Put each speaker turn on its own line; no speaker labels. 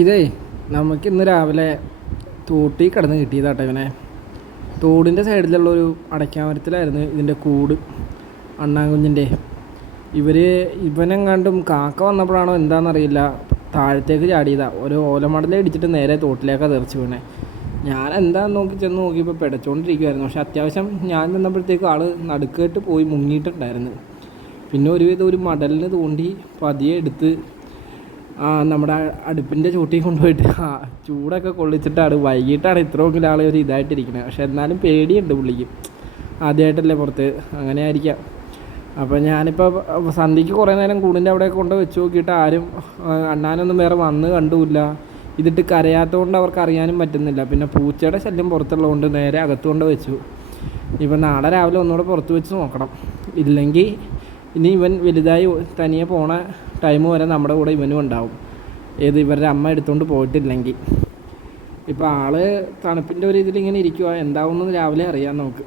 ഇതേ നമുക്ക് ഇന്ന് രാവിലെ തോട്ടി കിടന്ന് കിട്ടിയതാട്ടോ ഇവനെ. തോടിന്റെ സൈഡിലുള്ളൊരു അടയ്ക്കാമരത്തിലായിരുന്നു ഇതിന്റെ കൂട് അണ്ണാങ്കുഞ്ഞിന്റെ. ഇവർ ഇവനെങ്ങാണ്ടും കാക്ക വന്നപ്പോഴാണോ എന്താണെന്നറിയില്ല താഴത്തേക്ക് ചാടിയതാ. ഒരു ഓലമടലേ ഇടിച്ചിട്ട് നേരെ തോട്ടിലേക്കാണ് തെറിച്ച് വീണേ. ഞാൻ എന്താന്ന് നോക്കി ചെന്ന് നോക്കിയപ്പോൾ പിടച്ചോണ്ടിരിക്കുമായിരുന്നു പക്ഷെ അത്യാവശ്യം ഞാൻ ചെന്നപ്പോഴത്തേക്കും ആൾ നടുക്കേട്ട് പോയി മുങ്ങിയിട്ടുണ്ടായിരുന്നു. പിന്നെ ഒരുവിധം ഒരു മടലിന് തോണ്ടി പതിയെ എടുത്ത് നമ്മുടെ അടുപ്പിന്റെ ചൂട്ടി കൊണ്ടുപോയിട്ട് ആ ചൂടൊക്കെ കൊള്ളിച്ചിട്ടാണ്. വൈകിട്ടാണ് ഇത്രയെങ്കിലും ആൾ ഒരു ഇതായിട്ടിരിക്കുന്നത് പക്ഷെ എന്നാലും പേടിയുണ്ട് പുള്ളിക്ക്. ആദ്യമായിട്ടല്ലേ പുറത്ത്. അങ്ങനെ ആയിരിക്കാം. അപ്പോൾ ഞാനിപ്പോൾ സന്ധ്യയ്ക്ക് കുറേ നേരം കൂടിന്റെ അവിടെ കൊണ്ട് വെച്ച് നോക്കിയിട്ട് ആരും അണ്ണാനൊന്നും വേറെ വന്ന് കണ്ടുമില്ല ഇതിട്ട് കരയാത്തതുകൊണ്ട് അവർക്ക് അറിയാനും പറ്റുന്നില്ല. പിന്നെ പൂച്ചയുടെ ശല്യം പുറത്തുള്ളതുകൊണ്ട് നേരെ അകത്തുകൊണ്ട് വെച്ചു. ഇപ്പം നാളെ രാവിലെ ഒന്നുകൂടെ പുറത്ത് വെച്ച് നോക്കണം. ഇല്ലെങ്കിൽ ഇനി ഇവൻ വലുതായി തനിയെ പോണ ടൈം വരെ നമ്മുടെ കൂടെ ഇവനും ഉണ്ടാവും. ഏത് ഇവരുടെ അമ്മ എടുത്തുകൊണ്ട് പോയിട്ടില്ലെങ്കിൽ. ഇപ്പോൾ ആൾ തണുപ്പിന്റെ ഒരു ഇതിൽ ഇങ്ങനെ ഇരിക്കുക എന്താവുമെന്ന് രാവിലെ അറിയാം നമുക്ക്.